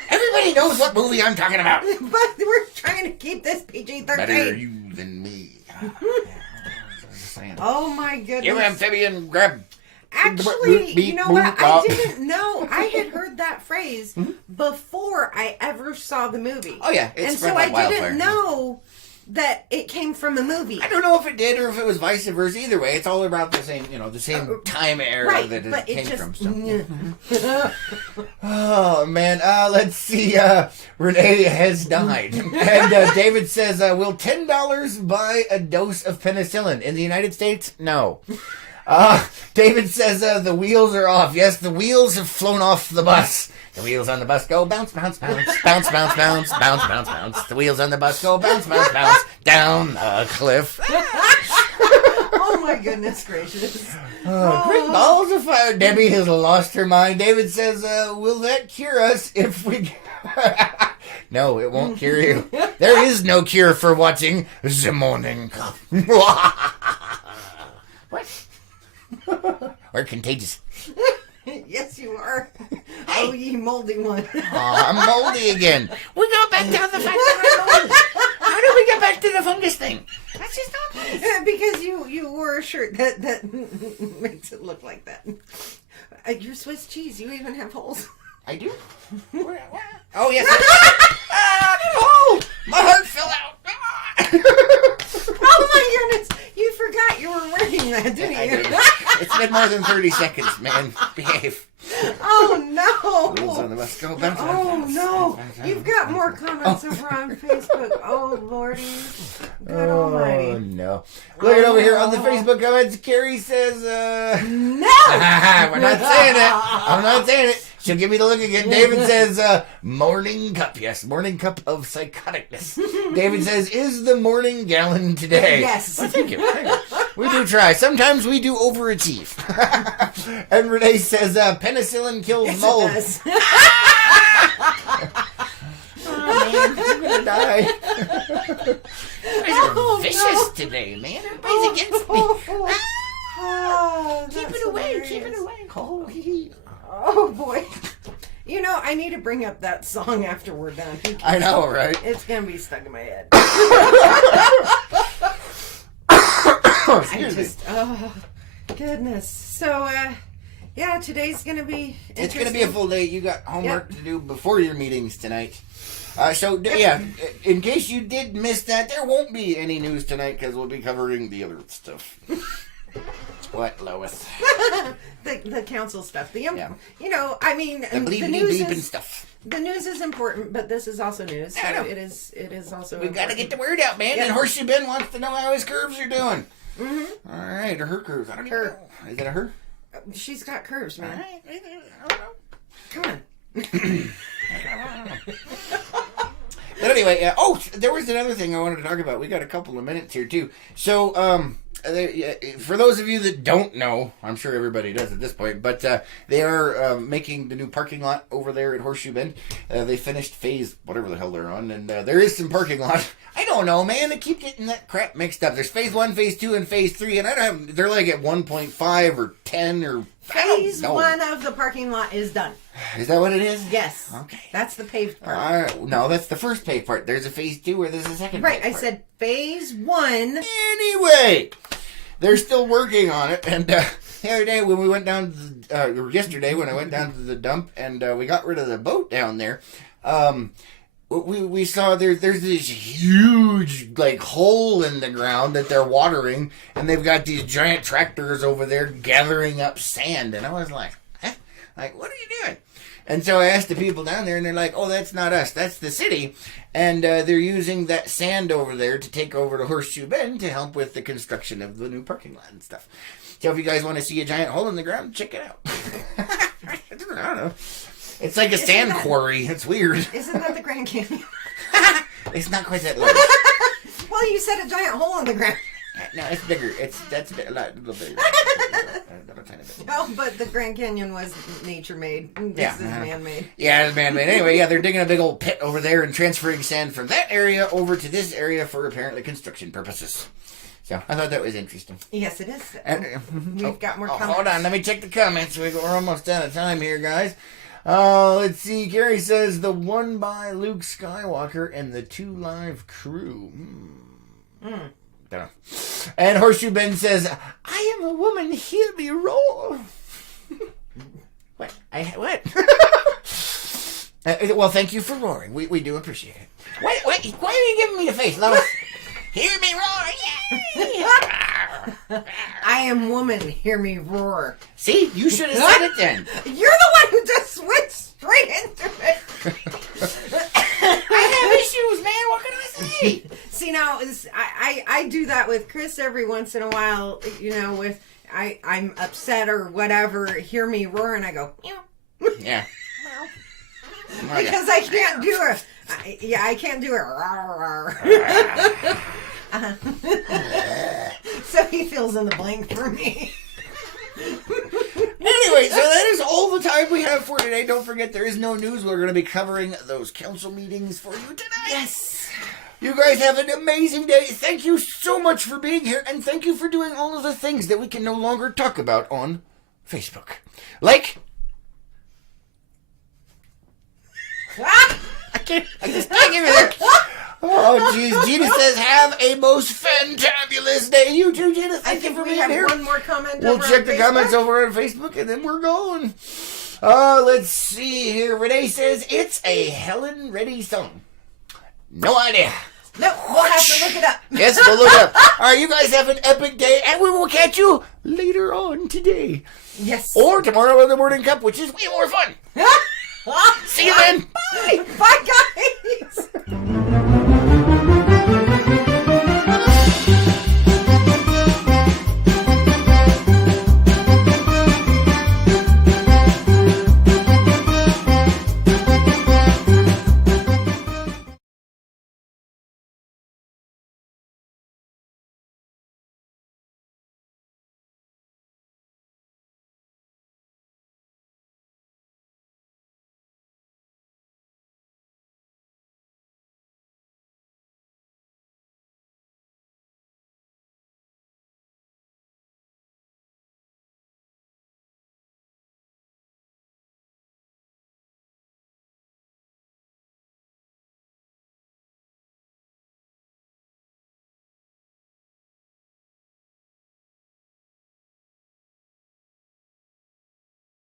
Everybody knows what movie I'm talking about. But we're trying to keep this PG-13. Better you than me. Oh my goodness. You amphibian grab. Actually, you know what? I didn't know. I had heard that phrase before I ever saw the movie. Oh, yeah. And so I didn't know that it came from a movie. I don't know if it did or if it was vice versa. Either way, it's all about the same, the same time era that it came from. So. Oh, man. Let's see. Renee has died. And David says, will $10 buy a dose of penicillin? In the United States? No. David says, the wheels are off. Yes, the wheels have flown off the bus. The wheels on the bus go bounce, bounce, bounce, bounce, bounce, bounce, bounce, bounce, bounce. The wheels on the bus go bounce, bounce, bounce, down a cliff. Oh my goodness gracious. Great balls of fire. Debbie has lost her mind. David says, will that cure us if we... No, it won't cure you. There is no cure for watching The Morning Cup. What? Or contagious. Yes, you are. Oh, ye moldy one. I'm moldy again. We go back down the fact that I'm moldy. How do we get back to the fungus thing? That's just not nice. Because you wore a shirt that makes it look like that. You're Swiss cheese. You even have holes. I do? Oh, yes. Oh, my heart fell out. Oh, my goodness. You forgot you were wearing that, didn't you? I did. It's been more than 30 seconds, man. Behave. Oh, no. Wheels on the bus go. Oh, no. You've got more comments over on Facebook. Oh, Lordy. Good almighty. Oh, no. Look at over here on the Facebook comments. Carrie says, No! We're not saying it. I'm not saying it. She'll give me the look again. David says, morning cup. Yes, morning cup of psychoticness. David says, is the morning gallon today? Yes. Well, thank you. We do try. Sometimes we do overachieve. And Renee says, penicillin kills Yes, mold. it does. Oh, man, I'm going to die. You guys are vicious today, man. Everybody's against me. Oh, Keep that's it away. hilarious. Keep it away. Oh, boy. You know, I need to bring up that song after we're done. I know, right? It's going to be stuck in my head. Oh, goodness. So, yeah, today's going to be interesting. It's going to be a full day. You got homework to do before your meetings tonight. Yeah, in case you did miss that, there won't be any news tonight because we'll be covering the other stuff. What, Lois? the council stuff. Yeah. You know, I mean, The news bleeping is stuff. the news is important, but this is also news. So I know. it is also. We've got to get the word out, man. Yeah. And Horseshoe Ben wants to know how his curves are doing. Mm-hmm. All right, or her curves. I don't even know. Is it a her? She's got curves, man. All right, I don't know. Come on. But anyway, there was another thing I wanted to talk about. We got a couple of minutes here too. So, for those of you that don't know, I'm sure everybody does at this point, but they are making the new parking lot over there at Horseshoe Bend. They finished phase whatever the hell they're on, and there is some parking lot. I don't know, man. They keep getting that crap mixed up. There's phase 1, phase 2, and phase 3, and I don't have. They're like at 1.5 or 10 or. Phase 1 of the parking lot is done. Is that what it is? Yes. Okay. That's the paved part. No, that's the first paved part. There's a phase 2 where there's a second. Right. paved I part. said phase 1. Anyway, they're still working on it. And the other day when we went down to or yesterday when I went down to the dump and we got rid of the boat down there, we saw there's this huge like hole in the ground that they're watering, and they've got these giant tractors over there gathering up sand. And I was like, huh? Like, what are you doing? And so I asked the people down there, and they're like, oh, that's not us. That's the city. And they're using that sand over there to take over to Horseshoe Bend to help with the construction of the new parking lot and stuff. So if you guys want to see a giant hole in the ground, check it out. I don't know. It's like a sand quarry. It's weird. Isn't that the Grand Canyon? It's not quite that low. Well, you said a giant hole in the ground. No, it's bigger. That's a little bigger. A tiny bit. Oh, but the Grand Canyon was nature-made. This is man-made. Yeah, it's man-made. Anyway, yeah, they're digging a big old pit over there and transferring sand from that area over to this area for apparently construction purposes. So I thought that was interesting. Yes, it is. And, We've got more comments. Hold on, let me check the comments. We're almost out of time here, guys. Let's see. Gary says the one by Luke Skywalker and the 2 live crew. Don't know. And Horseshoe Ben says, I am a woman, hear me roar. What? What? Well, thank you for roaring. We do appreciate it. Why are you giving me the face, Lois? Hear me roar! Yay! I am woman. Hear me roar. See, you should have said it then. You're the one who just switched straight into it. I have issues, man. What can I say? See, now I do that with Chris every once in a while. You know, with I'm upset or whatever. Hear me roar, and I go meow. Yeah. Because I can't do it. I can't do it. So he fills in the blank for me. Anyway, so that is all the time we have for today. Don't forget, there is no news. We're going to be covering those council meetings for you tonight. Yes. You guys have an amazing day. Thank you so much for being here, and thank you for doing all of the things that we can no longer talk about on Facebook. Like... I just can't give you that. Oh, jeez. Gina says, have a most fantabulous day. You too, Gina. Thank you for being here. One more comment. We'll check the comments over on Facebook, and then we're going. Let's see here. Renee says, it's a Helen Reddy song. No idea. No, we'll have to look it up. Yes, we'll look it up. All right, you guys have an epic day, and we will catch you later on today. Yes. Or tomorrow on the Morning Cup, which is way more fun. See you then. Bye. Bye, guys.